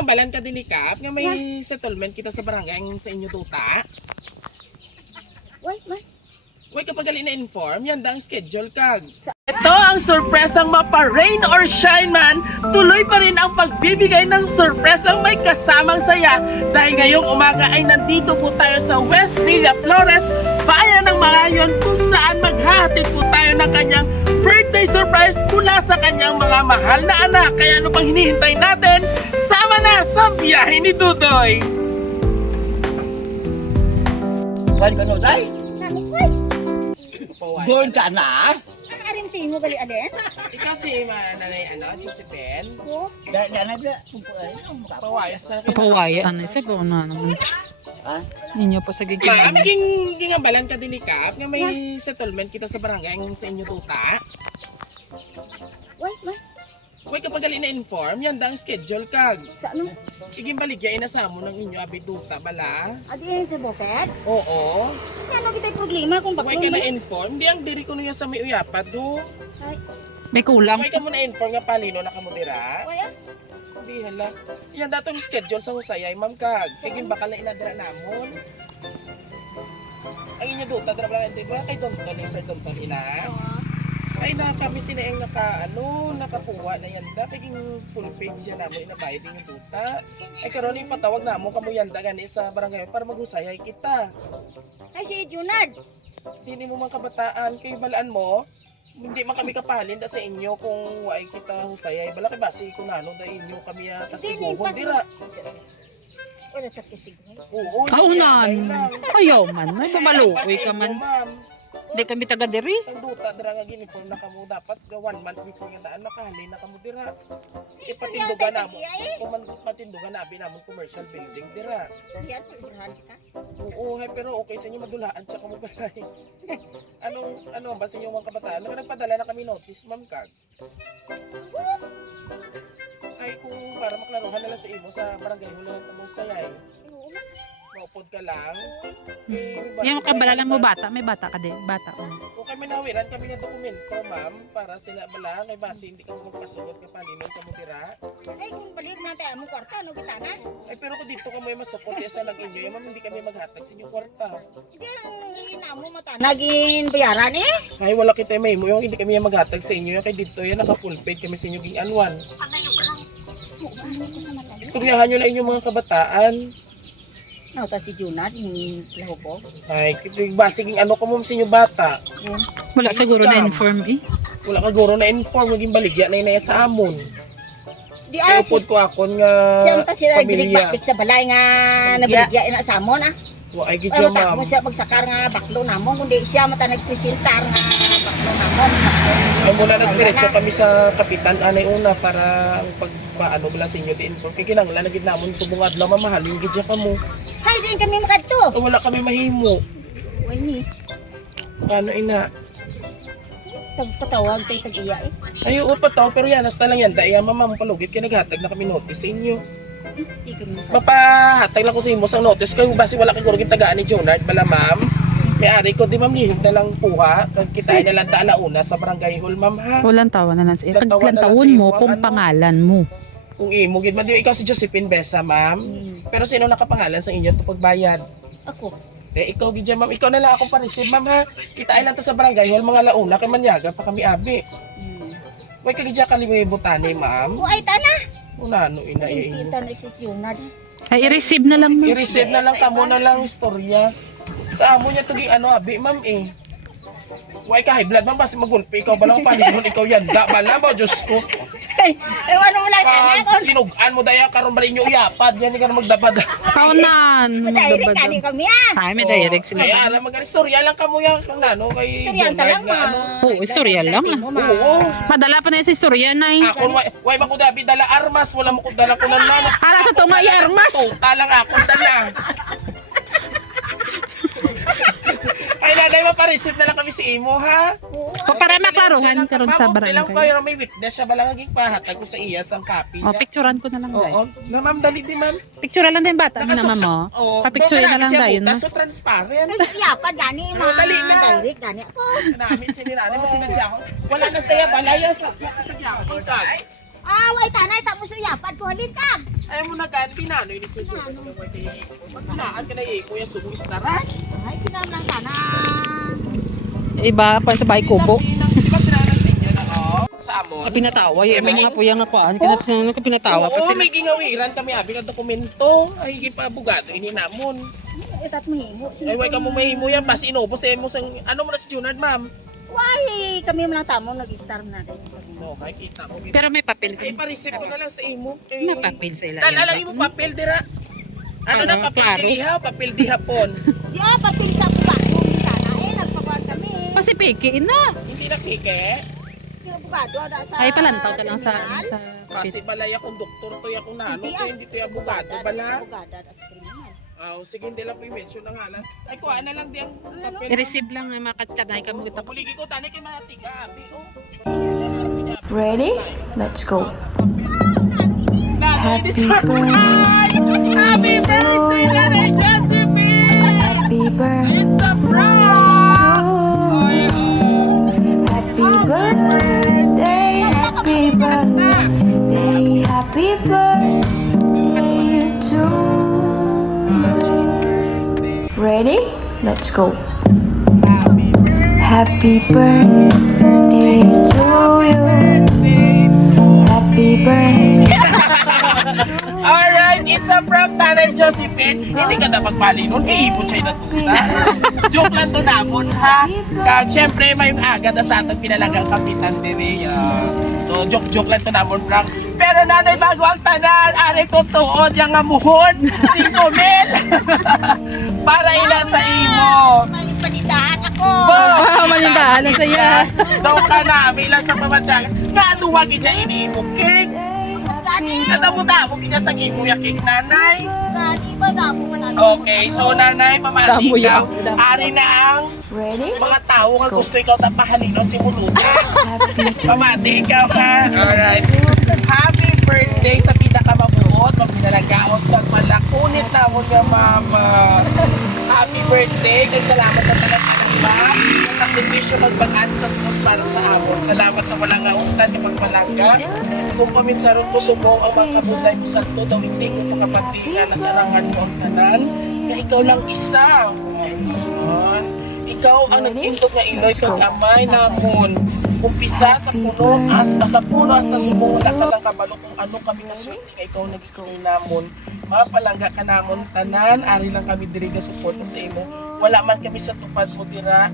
nga balan ka dinikap nga may settlement kita sa barangay ang sa inyo tuta. Wait, man. Way kapag gali na-inform, yan da ang schedule kag. Ito ang sorpresang mapa-rain or shine man, tuloy pa rin ang pagbibigay ng sorpresang may kasamang saya dahil ngayong umaga ay nandito po tayo sa West Villa Flores, bayan ng Marañon kung saan maghahatid po tayo ng kanyang birthday surprise mula sa kanyang mga mahal na anak. Kaya ano pang hinihintay natin? Sama na sa biyahe ni Dudoy! Kan kano day? Saan ko ay? Doon ka na? Ang arinting mo gali aden? Ikaw si nanay Josephine? Ko? Danag na. Pawayat sa akin. Pawaya, ano isa ba na naman? Ha? Ninyo pa sa Kaya giging. maging gingabalan ka dinikap nga may settlement kita sa barangay ang sa inyo tuta. Wait, man. Way kapag gali na-inform, yan da ang schedule kag. Saan mo? Iging baligya inasamo ng inyo abi tuta bala. Adi sa bukid? Oo. Ano kita'y problema kung Way bakit ka na-inform, di ang diri ko niya sa may uyapat do. May kulang. Way ka mo na-inform nga palino na kamo dira. Waya? Hindi hala. Yan datong schedule sa husayay ma'am kag. Iging bakal na inadra namon. Ang inyo tuta dra bala hindi ba kay Tonton ni Sir Tonton ina. Ay na kami sila yung nakapuwa na yanda kaging full page dyan namo inabayad yung tuta. Ay karon yung patawag namo kamo yanda gani sa barangay para maghusayay kita. Ay, si Junard. Dili mo man kabataan kay balaan mo. Hindi man kami kapalin da sa inyo kung waay kita husayay. Bala kay basi kung nano da inyo kami kastiguhon dira. Wala takisig. Oo. Kaunan. Ayaw man. May pamalukoy ka man. Ma'am. Hindi kami taga diri. Sa duta dira nga giniform na kamo dapat 1 month before nga daan nakahali na kamo dira. Ipatindugan namo. Kung man patindugan nabi namon commercial building dira. Yan, pagdurahan kita. Oo, hay, pero okay sa inyo madulaan siya kamo balay. ano ba sa inyo mga kabataan? Nagpadala na kami notice, ma'am kag. Ay kung para maklaruhan nila sa imo sa barangay mo lang kamo sayay. Maupod ka lang. Yung kabalalan mo bata, may bata ka din. Bata. Kung kami nawiran kami nga dokumento, ma'am, para sila bala kay base hindi ka magpasugot ka paninon kamo dira. Ay, kung balik natin ang kwarta, ano kita na? Ay pero kung dito ka mo masukot sa nag-inyo, ma'am, hindi kami maghatag sa inyong kwarta. Hindi ang inamo mata. Naging bayaran eh? Ay wala kita may mo yung hindi kami maghatag sa inyo, kay dito yan naka full paid kami sa inyo ging anwan. Istoryahan nyo na inyong mga kabataan. No, ta si Junard, yung laho ko. Ay, basig ano ko mo sa inyo bata. Wala siguro na inform eh. Wala ka guro na inform, maging baligya na inaya sa amon. Di Kaya si upod ko akon nga siyang ta sila pamilya. bilik-baklik sa balay nga nabaligya ina sa amon ah. Wa ay Ay gidya mata ma'am. mo siya magsakar nga baklo namon kundi siya mata nagpresentar nga baklo namon. Ay muna nagdiretso kami sa kapitan anay una para ang pagpaano bala sa inyo di inform. Kaya kinanglan na gid namon subong adlaw mamahalin gidya kamo. Hay din kami makadto. Wala kami mahimo. Way ni Ano ina? tagpatawag tay tag-iya eh. Ay oo pa to, pero yan hasta lang yan. Daya mama palugit kay naghatag na kami notice sa inyo. Di kami Mapahatag lang ko sa imo sa notice kay basi wala kay gurugin tagaan ni Jonard bala ma'am. May ari ko di ma'am lihog na lang puha kag kita na lang ta alauna sa barangay hall ma'am ha. Walang tawa na lang sa iyo. Walang tawa na lang Paglantawan sa iyo, mo ang kung ano? pangalan mo. Kung imo gid man di ikaw si Josephine Besa ma'am. Pero sino nakapangalan sa inyo to pagbayad? ako. Ikaw gid ma'am, ikaw na lang ako pa-receive ma'am ha. Kita ay lang ta sa barangay hall mga launa kay manyaga pa kami abi. Way kag gidya kalimoy butani ma'am. O ay tana. Una no ina Kita na si Junard. Ay, i-receive na lang mo. I-receive na lang kamo na lang istorya. Sa amo niya tugi ano abi ma'am eh. Way ka high blood ma'am basi magulpi ikaw bala mo paningon ikaw yan. Da bala mo Diyos ko. Ay, ano mo lang tana ko. Pag sinugan mo daya karon bali nyo uyapad yan ka na magdabad. Kaunan. Direct kani kami ah. Ay, may direct sila. Kaya alam mag istorya lang kamo yan kung ano kay Istoryanta lang nga ano. Oo, istorya lang ah. Oo. Madala pa na yung istorya na eh. Ako way man ko dabi dala armas wala mo ko dala ko nan man. Para sa tumay armas. Tuta lang ako dala. Ay nanay mapareceive na lang kami si imo ha. O para maparuhan karon sa Ma'am, ilang barangay. pa may witness siya bala naging pahatag ko sa iya sang copy. O, picturean ko na lang Oo. dahil. Na ma'am dali di ma'am. Picturean lang din bata. Ano naman mo? Oo. Papicture na lang dahil na. So transparent. Yapan gani Ano, ma. dali na. Direct gani ako. Namin sinirani mo sinadya ko. Wala na saya balaya sa diya ko. Away tanay ta mo suyapan ko halin kag. Ayaw mo na gan, pinano ini sa Diyos. Magkinaan ka na eh, kuya sumuis na rin. Ay kinamang kana. Iba pa sa bahay kubo. Di ba tinanan sa inyo na, oh? Sa amon? Pinatawa yun. Mga po yung nakuhaan. Pinatawa pa Oo, sila. may gingawiran kami abi ng dokumento. Ay, higit pa abogado, ini namon. Itat mo himo. Ay, why ka mo mahimo yan, bas inubos eh mo sang, ano mo na si Junard, ma'am? Why kami man lang tamo nag-star natin. No, makikita mo. Pero may papel. Ay, pareceipt ko na lang sa imo. May papel sa ila. Alam mo papel, dira. Ano na, papel Klaro. diliha, papel dihapon. Di papil sa abogado ni kana nagpakuan kami. Kasi pikiin na. Hindi na pike. Si abogado ada sa Ay, palantaw ka lang sa... Kasi balay akong doktor to, akong nanong to, hindi to yung abogado, bala. Abogado ada sa kriminal. Sige, hindi lang po i-mention ang ngalan. Ay, kuha na lang di ang papel. I-receive lang ay makatanay ka mo kita. Kuligi ko, tanay kay mga tiga, abi, oh. Ready? Let's go. Happy birthday! Happy birthday, Nanay Josephine! Happy birthday. It's a prank! Happy birthday. Happy birthday. Happy birthday to you. Ready? Let's go. Happy birthday to you. Happy birthday. Alright, it's a prank, Nanay Josephine. Hindi ka na magmali nun, iipon siya natuta. Joke lang to namon, ha? Kaya syempre, may agad na sa atin pinalagang kapitan din eh. So, joke lang to namon, prank. Pero nanay, bago ang tanan, ari ko tuod, yung amuhon, 5,000. Para ila sa imo. May panidahan ako. Wow, manindahan na saya. Daw ka na, bilang sa pamatsyaga. Kanuwag ija iniimukin. Gani. Katamo-tamo kita sa imuyaking nanay. Gani ba na ako man Okay, so nanay, pamati ikaw. Ari na ang Ready? mga tao nga gusto ikaw tapahalilon si Mulutan. Happy Pamati ikaw ka. Alright. Happy birthday sa pinakamabuot. Magpinalagaot kag malakunit na mo nga mama. Happy birthday. Kay salamat sa talang-talang ma'am. Sa sakripisyo magpag-antas mo para sa amon. Salamat sa walang ngautan ni magpalangga. Kung paminsan ron ko sumong ang mga kabunday mo sa to, daw hindi ko pakapatingan na sarangan mo ang tanan. Na ikaw lang isa. Ayan. Ikaw ang nag-intot nga iloy kag amay namon. Umpisa sa puno hasta subong wala ka lang kabalo kung ano kami naswerte nga ikaw nag-school namon. Mapalangga ka namon tanan, ari lang kami diri ga support sa imo. Wala man kami sa tupad mo dira,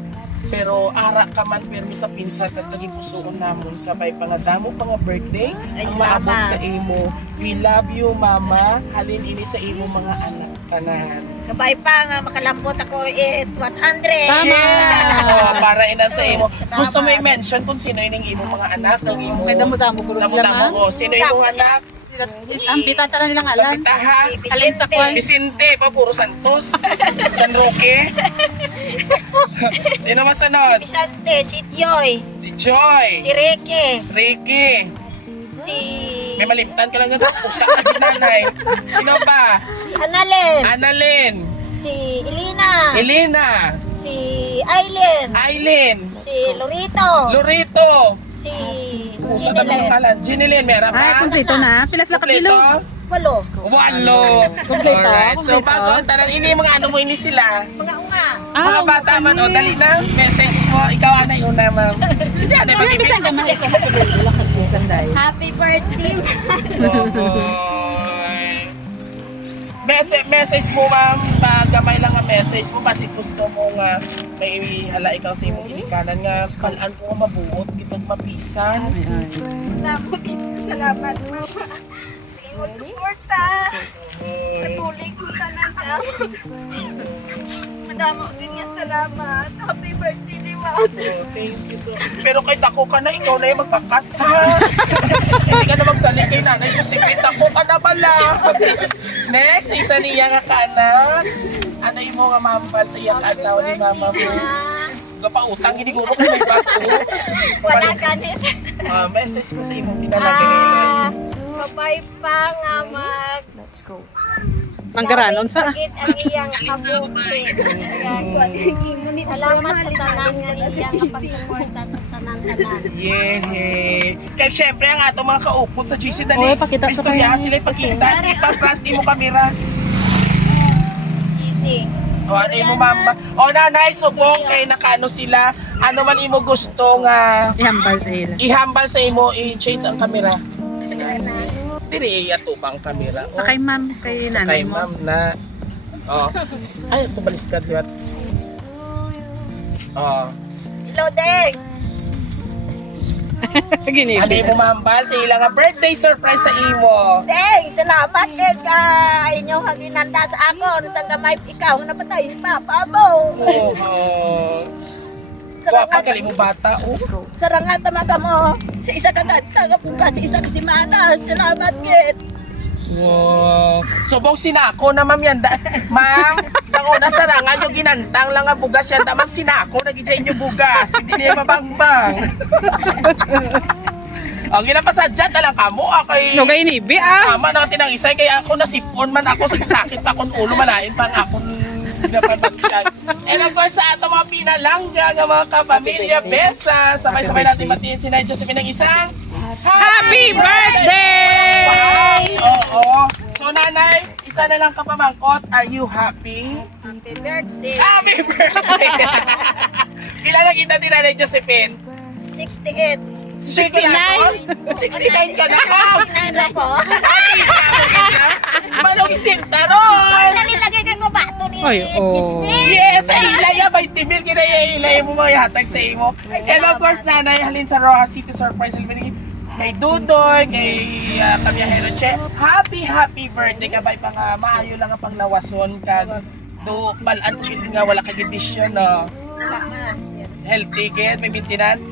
pero ara ka man permi sa pinsan kag naging pusoon namon kabay pangadamo pa nga birthday Ay, ang maabot salamat. sa imo. We love you mama, halin ini sa imo mga anak tanan. Sabay pa nga makalambot ako 100. Tama. Yes! Oh, para ina sa imo. Gusto mo i-mention kung sino yung imo mga anak, ng imo. May damo-damo guro sila Damo-damo ma. ko. Sino yung anak? Ang pita tala nilang Sa alam. pitaha. Alin sa kwan. Vicente, pa puro Santos. San Roque. Sino masunod? Vicente, si Joy, Si Joy. si Ricky, Ricky. si May malimtan ka lang nga. Pusa ka ginanay. Sino pa? Annalyn, Annalyn. si Elina, Elena. si Aileen, Aileen. si Lorito, Lorito. si Pusa ka ng kalan. Ginilin, meron Ay, pa? kumpleto na. Pilas na Kompleto? kapilo. Walo. Walo. Kompleto, Alright. So kompleto. bago ang tanan, ini mga ano mo ini sila. Mga unga. Mga bata man, o dali na. Message mo. Ikaw anay una, ma'am. Hindi, anay mag-ibig. Happy birthday. Message mo, ma'am. Gamay lang ang message mo kasi gusto mo nga may hala ikaw sa imong ginikanan nga kalaan ko nga mabuot kitong mapisan. Salamat, mama. Sa imong suporta. Patuloy ko tanan sa Madamo din nga salamat. Happy birthday ni mama. Oh, thank you so Pero kay tako ka na, ikaw na yung magpakasa. Hindi ka na magsalik kay nanay Josephine, tako ka na bala. Next, isa niya nga kaanak. Ano yung mga mampal sa iyang adlaw ni mama mo? Gapautang, hindi ko kung may baso. Wala ganit. Message ko sa imong pinalagay. Babay pa nga mag Let's go. Manggaranon sa. Bakit ang iyang kabukit? Salamat sa tanan nga iyang kapagsuporta sa tanan-tanan. Yehey! Kaya syempre ang atong mga kaupot sa GC dali. Oy, pakita ko Istorya kayo. sila ipakita. Ipa-front mo kamera. Easy. O ano mo mama? O nanay, subong kay nakaano sila. Ano man imo gusto nga Ihambal sa ila. ihambal sa imo, i-change ang kamera. Dili atubang kamera. Sa kay ma'am, kay Kay nanay mo. ma'am na. Oh. Ay, ito balis ka diyan. Oh. Hello, Deng. Gini. Ano imo mambal sa ilang nga birthday surprise sa imo. Deng, salamat kay ka inyong haginanda sa ako. Sa gamay ikaw na patay si Papa mo. Oh. Guwapa ka mo bata. Oh. Sarangat tamaga mo. Sa isa ka tata nga puga, sa isa ka simana. Salamat kit. Wow. Subong sinako na ma'am yan. Ma'am, sa una sarangan yung ginantang lang nga bugas yan. Ma'am, sinako, nag-ijay yung bugas. Hindi niya mabangbang. Ang ginapasadyan na lang kamo. Okay. No, kay nibi ah. Tama na tinang isay. Kaya ako nasipon man ako. Sakit pa akong ulo. Malain pang akong napabagsyag. And of course, sa ato mga pinalangga nga mga kapamilya, besa. Sabay-sabay natin matiin si Nay Josephine ng isang Happy birthday! Oo. So nanay, isa na lang kapamangkot. Are you happy? Happy birthday. Happy birthday! Kailan nakita ni Nanay Josephine? 68. 69? 69 ka na! Ano po? Manong istintaron! Nilagay ka ko bato ni Ay, oh. Yes! Ay, ilaya! May timil kinaya mo mga hatag sa imo. And of course, nanay, halin sa Rojas City Surprise Delivery. Kay Dudoy, kay Pamiyahero Che. Happy birthday ka ba? Pang maayo lang ang panglawason kag do malan ko nga wala kay edisyon no. Wala man. Health ticket, may maintenance.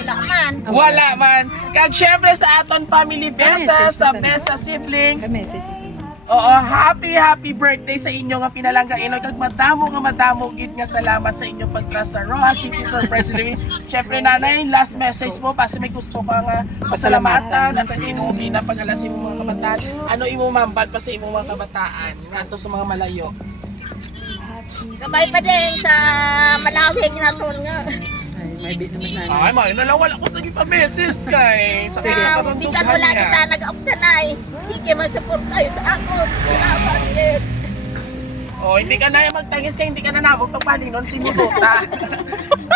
Wala man. Wala man. Kag syempre sa aton family Besa, sa Besa siblings. Message sa Oo, happy birthday sa inyo nga pinalangga ino kag madamo gid nga salamat sa inyong pagtrust sa Rojas City Surprise Delivery. Syempre nanay, last message mo kasi may gusto ka nga pasalamatan nasa imong ginapagala sa imong mga kabataan. Ano imo mambal pa sa imong mga kabataan kanto sa mga malayo? Kamay pa din sa malawig na ton nga. Ay, may bit naman nanay. Ay, may nalawala ko sa gipa-message kay. Sa Sige. mga Bisan katuntuhan wala niya. kita nag-uptanay. Sige, mag-support kayo sa ako. Salamat kit. Oh, hindi ka na magtangis kay hindi ka na namog pagpalinon si Mututa.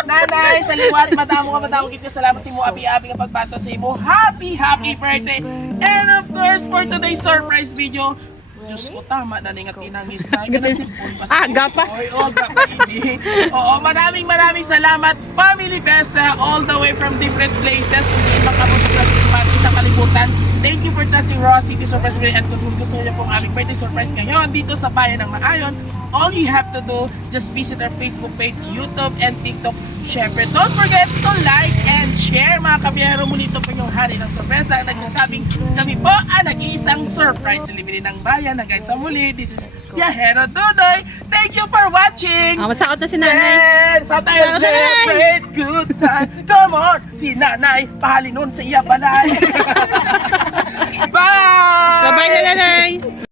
Nanay, sa liwat, madamo kita salamat sa imo abi-abi nga pagbaton sa imo. Happy birthday. And of course, for today's surprise video, Diyos ko, tama na nga tinangis sa Aga pa. Aga pa ini. Oo, maraming salamat Family Besa all the way from different places. Kung hindi makabusog na sa kalibutan. Thank you for trusting Rojas City Surprise Delivery. And kung gusto niyo pong aming birthday surprise ngayon dito sa Bayan ng Maayon, all you have to do, just visit our Facebook page, YouTube, and TikTok. Syempre, don't forget to like and share mga kabiyero. Munito po yung hari ng sorpresa. Nagsasabing kami po ang nag-iisang surprise delivery ng bayan. Hanggang sa muli, this is Yahero Dudoy. Thank you for watching. Masaot na si nanay. Sa tayo, Masaot na, nanay. great good time. Come on, si nanay, pahalinon sa iya balay. Bye! Bye na nanay.